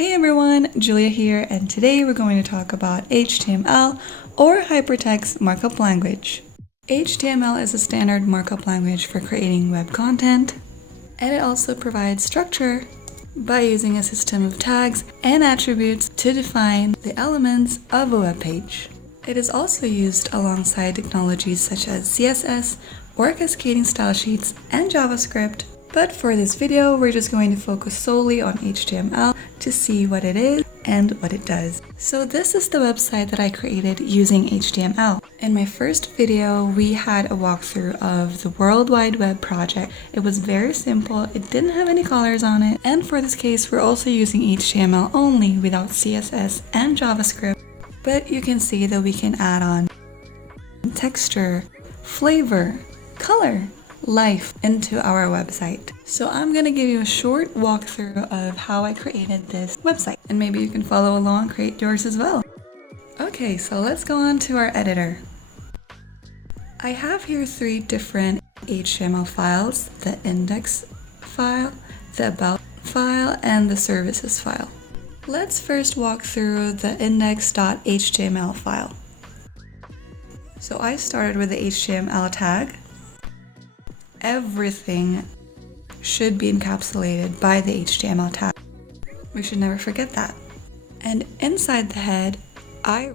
Hey everyone, Julia here, and today we're going to talk about HTML or Hypertext Markup Language. HTML is a standard markup language for creating web content, and it also provides structure by using a system of tags and attributes to define the elements of a web page. It is also used alongside technologies such as CSS or cascading style sheets and JavaScript. But for this video, we're just going to focus solely on HTML to see what it is and what it does. So this is the website that I created using HTML. In my first video, we had a walkthrough of the World Wide Web project. It was very simple, it didn't have any colors on it, and for this case, we're also using HTML only without CSS and JavaScript. But you can see that we can add on texture, flavor, color, life into our website. So I'm gonna give you a short walkthrough of how I created this website, and maybe you can follow along, create yours as well. Okay, so let's go on to our editor. I have here 3 different HTML files: the index file, the about file, and the services file. Let's first walk through the index.html file. So I started with the HTML tag. Everything should be encapsulated by the HTML tag. We should never forget that. And inside the head, I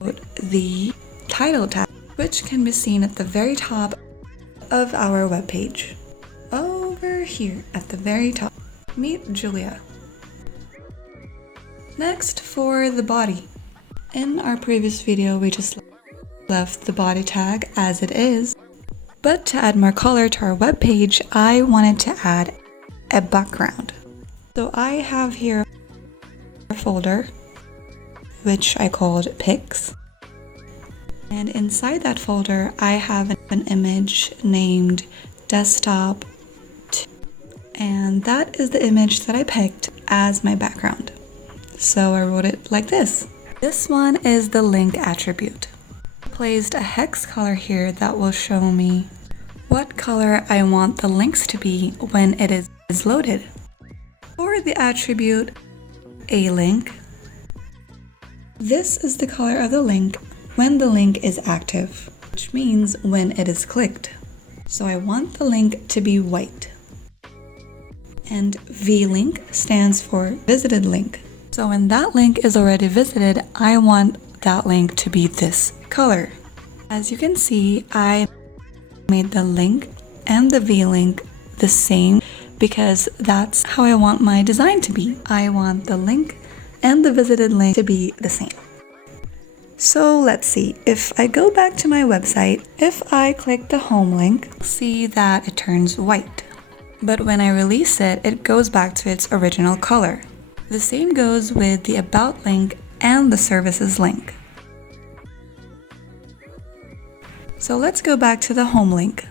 wrote the title tag, which can be seen at the very top of our web page. Over here at the very top, meet Julia. Next, for the body. In our previous video, we just left the body tag as it is. But to add more color to our web page, I wanted to add a background. So I have here a folder, which I called pics. And inside that folder, I have an image named desktop 2. And that is the image that I picked as my background. So I wrote it like this. This one is the link attribute. I placed a hex color here that will show me what color I want the links to be when it is loaded. For the attribute a link, this is the color of the link when the link is active, which means when it is clicked. So I want the link to be white. And v-link stands for visited link. So when that link is already visited, I want that link to be this color. As you can see, I made the link and the v-link the same because that's how I want my design to be. I want the link and the visited link to be the same. So let's see, if I go back to my website, if I click the home link, see that it turns white. But when I release it, it goes back to its original color. The same goes with the about link and the services link. So let's go back to the home link.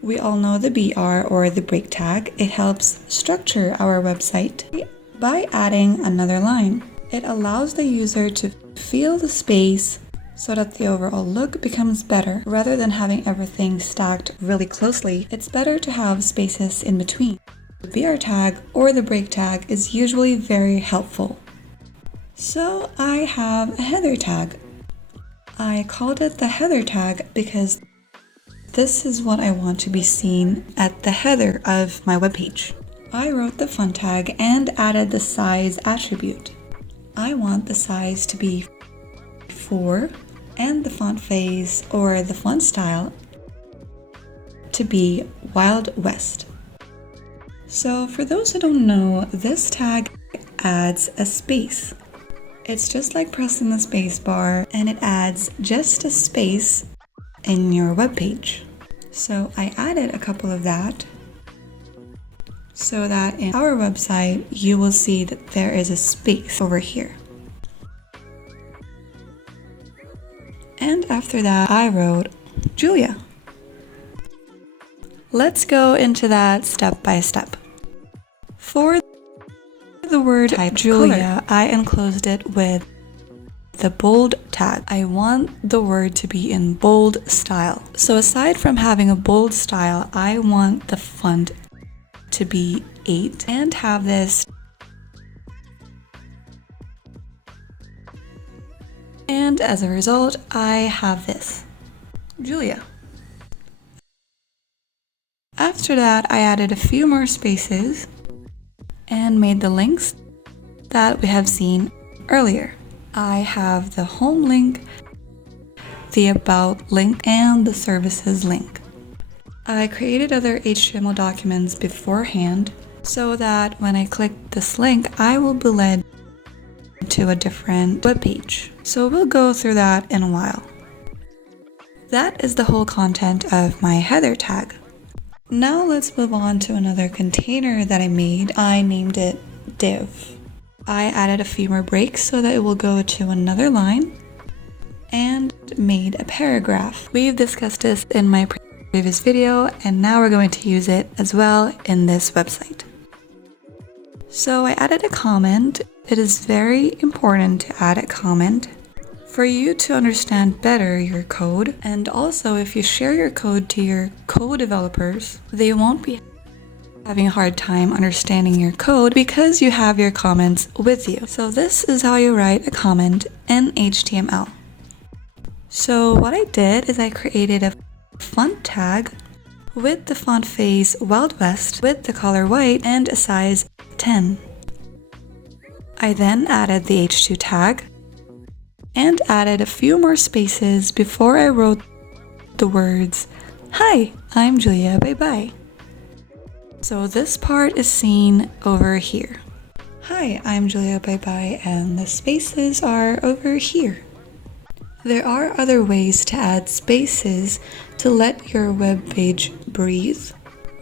We all know the BR or the break tag. It helps structure our website by adding another line. It allows the user to feel the space so that the overall look becomes better. Rather than having everything stacked really closely, it's better to have spaces in between. The BR tag or the break tag is usually very helpful. So I have a header tag. I called it the header tag because this is what I want to be seen at the header of my webpage. I wrote the font tag and added the size attribute. I want the size to be 4 and the font face or the font style to be Wild West. So for those who don't know, this tag adds a space. It's just like pressing the space bar, and it adds just a space in your web page. So I added a couple of that so that in our website you will see that there is a space over here. And after that I wrote Julia. Let's go into that step by step. For the word type Julia, I enclosed it with the bold tag. I want the word to be in bold style. So aside from having a bold style, I want the font to be 8 and have this. And as a result, I have this, Julia. After that, I added a few more spaces and made the links that we have seen earlier. I have the home link, the about link, and the services link. I created other HTML documents beforehand so that when I click this link, I will be led to a different web page. So we'll go through that in a while. That is the whole content of my header tag. Now let's move on to another container that I made. I named it div. I added a few more breaks so that it will go to another line and made a paragraph. We've discussed this in my previous video and now we're going to use it as well in this website. So I added a comment. It is very important to add a comment for you to understand better your code, and also if you share your code to your co-developers, they won't be having a hard time understanding your code because you have your comments with you. So this is how you write a comment in HTML. So what I did is I created a font tag with the font face Wild West with the color white and a size 10. I then added the h2 tag and added a few more spaces before I wrote the words, "Hi, I'm Julia, bye bye." So this part is seen over here. Hi, I'm Julia, bye bye, and the spaces are over here. There are other ways to add spaces to let your web page breathe,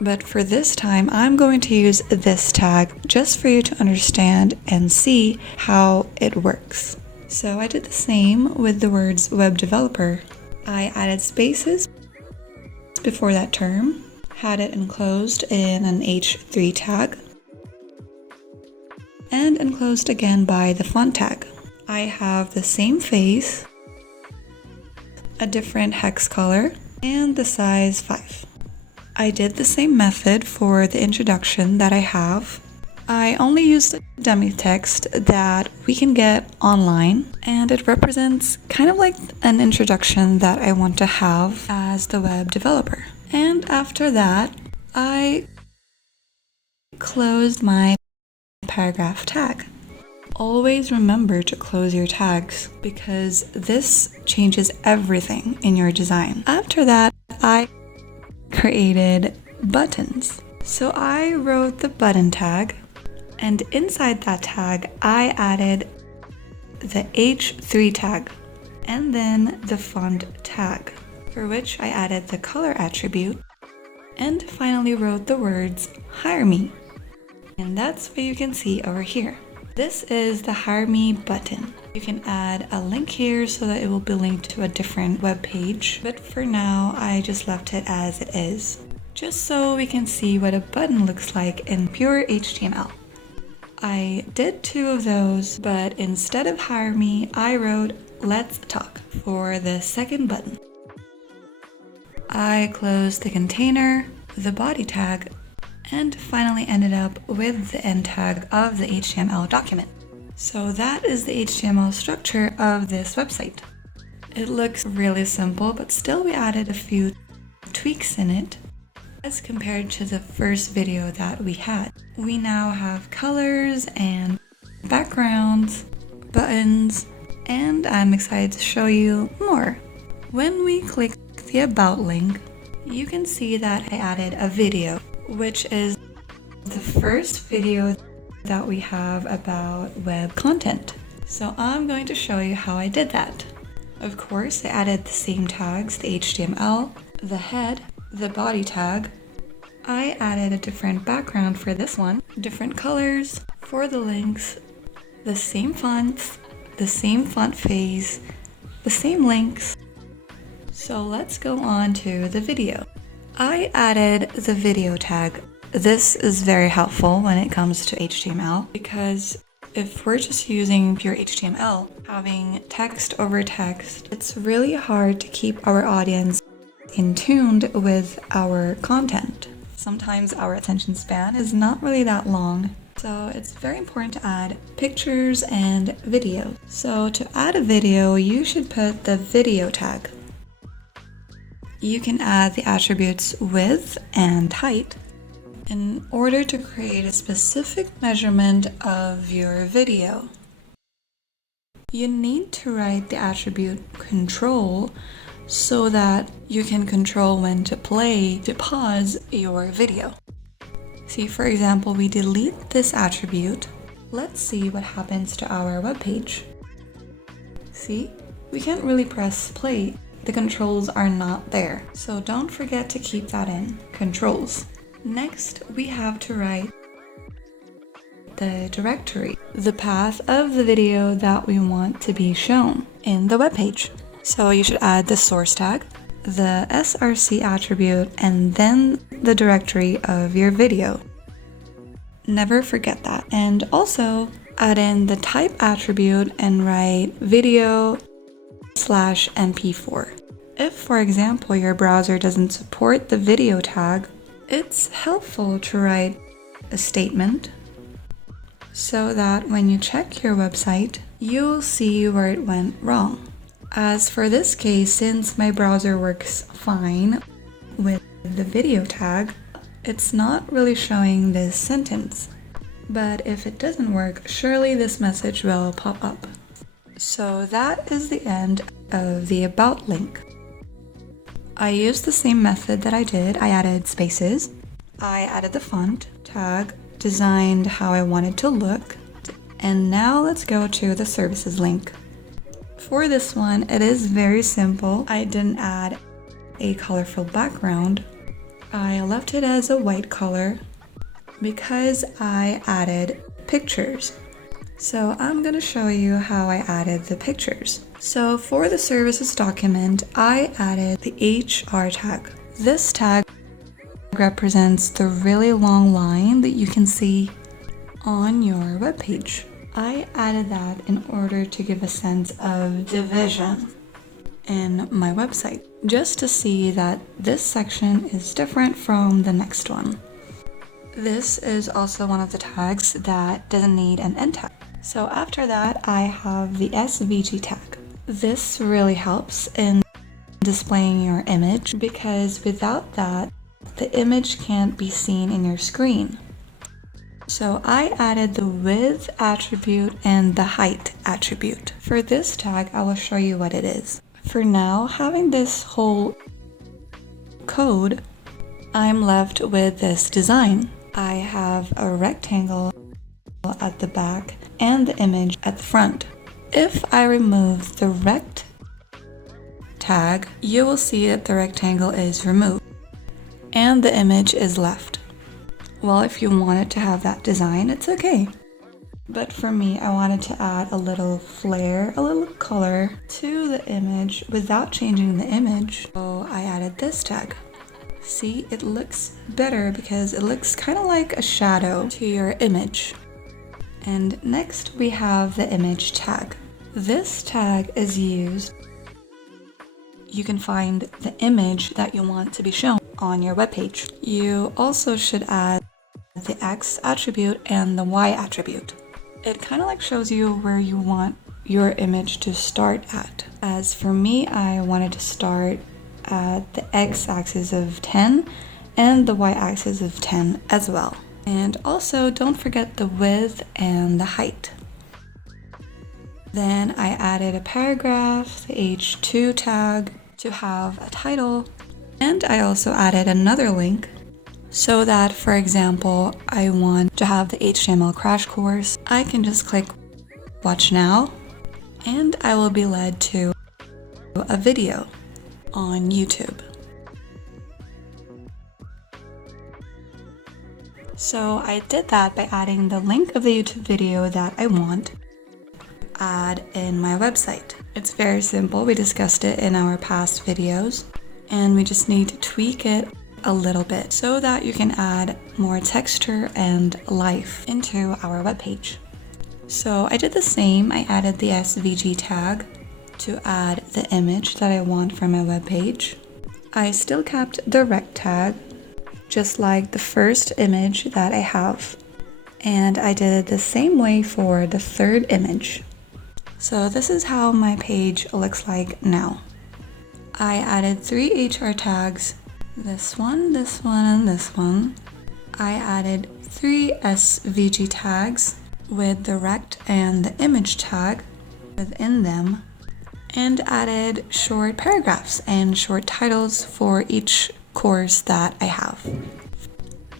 but for this time I'm going to use this tag just for you to understand and see how it works. So I did the same with the words web developer. I added spaces before that term, had it enclosed in an h3 tag, and enclosed again by the font tag. I have the same face, a different hex color, and the size 5. I did the same method for the introduction that I have. I only used dummy text that we can get online, and it represents kind of like an introduction that I want to have as the web developer. And after that, I closed my paragraph tag. Always remember to close your tags because this changes everything in your design. After that, I created buttons. So I wrote the button tag, and inside that tag, I added the h3 tag and then the font tag, for which I added the color attribute and finally wrote the words "Hire Me." And that's what you can see over here. This is the Hire Me button. You can add a link here so that it will be linked to a different web page, but for now I just left it as it is, just so we can see what a button looks like in pure HTML. I did 2 of those, but instead of Hire Me, I wrote Let's Talk for the second button. I closed the container, the body tag, and finally ended up with the end tag of the HTML document. So that is the HTML structure of this website. It looks really simple, but still we added a few tweaks in it as compared to the first video that we had. We now have colors and backgrounds, buttons, and I'm excited to show you more. When we click the About link, you can see that I added a video, which is the first video that we have about web content. So I'm going to show you how I did that. Of course, I added the same tags, the HTML, the head, the body tag. I added a different background for this one, different colors for the links, the same fonts, the same font face, the same links. So let's go on to the video. I added the video tag. This is very helpful when it comes to HTML because if we're just using pure HTML, having text over text, it's really hard to keep our audience in tune with our content. sometimes our attention span is not really that long. So it's very important to add pictures and video. So to add a video, you should put the video tag. You can add the attributes width and height in order to create a specific measurement of your video. You need to write the attribute control so that you can control when to play to pause your video. See, for example, we delete this attribute. Let's see what happens to our web page. See, we can't really press play. The controls are not there. So don't forget to keep that in, controls. Next, we have to write the directory, the path of the video that we want to be shown in the web page. So you should add the source tag, the src attribute, and then the directory of your video. Never forget that. And also add in the type attribute and write video/mp4. If, for example, your browser doesn't support the video tag, it's helpful to write a statement so that when you check your website, you'll see where it went wrong. As for this case, since my browser works fine with the video tag, it's not really showing this sentence. But if it doesn't work, surely this message will pop up. So that is the end of the about link. I used the same method that I did. I added spaces, I added the font tag, designed how I wanted to look, and now let's go to the services link. For this one, it is very simple. I didn't add a colorful background. I left it as a white color because I added pictures. So I'm going to show you how I added the pictures. So for the services document, I added the HR tag. This tag represents the really long line that you can see on your web page. I added that in order to give a sense of division in my website, just to see that this section is different from the next one. This is also one of the tags that doesn't need an end tag. So after that, I have the SVG tag. This really helps in displaying your image because without that, the image can't be seen in your screen. So I added the width attribute and the height attribute. For this tag, I will show you what it is. For now, having this whole code, I'm left with this design. I have a rectangle at the back and the image at the front. If I remove the rect tag, you will see that the rectangle is removed and the image is left. Well, if you wanted to have that design, it's okay. But for me, I wanted to add a little flair, a little color to the image without changing the image. So I added this tag. See, it looks better because it looks kind of like a shadow to your image. And next we have the image tag. This tag is used. You can find the image that you want to be shown on your webpage. You also should add the X attribute and the Y attribute. It kind of like shows you where you want your image to start at. As for me, I wanted to start at the X axis of 10 and the Y axis of 10 as well. And also don't forget the width and the height. Then I added a paragraph, the H2 tag to have a title, and I also added another link so that, for example, I want to have the HTML crash course. I can just click watch now and I will be led to a video on YouTube. So I did that by adding the link of the YouTube video that I want to add in my website. It's very simple. We discussed it in our past videos and we just need to tweak it a little bit so that you can add more texture and life into our webpage. So I did the same. I added the SVG tag to add the image that I want for my webpage. I still kept the rect tag just like the first image that I have. And I did it the same way for the third image. So this is how my page looks like now. I added 3 HR tags, this one, and this one. I added 3 SVG tags with the rect and the image tag within them, and added short paragraphs and short titles for each course that I have.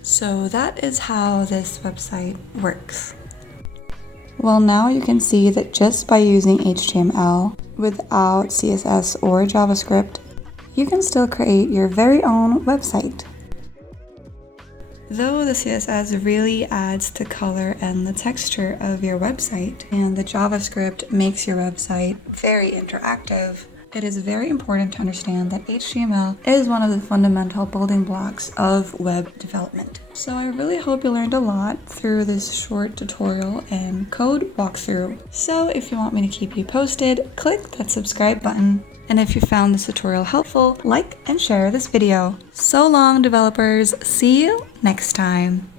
So that is how this website works. Well, now you can see that just by using HTML without CSS or JavaScript, you can still create your very own website. Though the CSS really adds the color and the texture of your website, and the JavaScript makes your website very interactive, it is very important to understand that HTML is one of the fundamental building blocks of web development. So I really hope you learned a lot through this short tutorial and code walkthrough. So if you want me to keep you posted, click that subscribe button. And if you found this tutorial helpful, like and share this video. So long, developers. See you next time.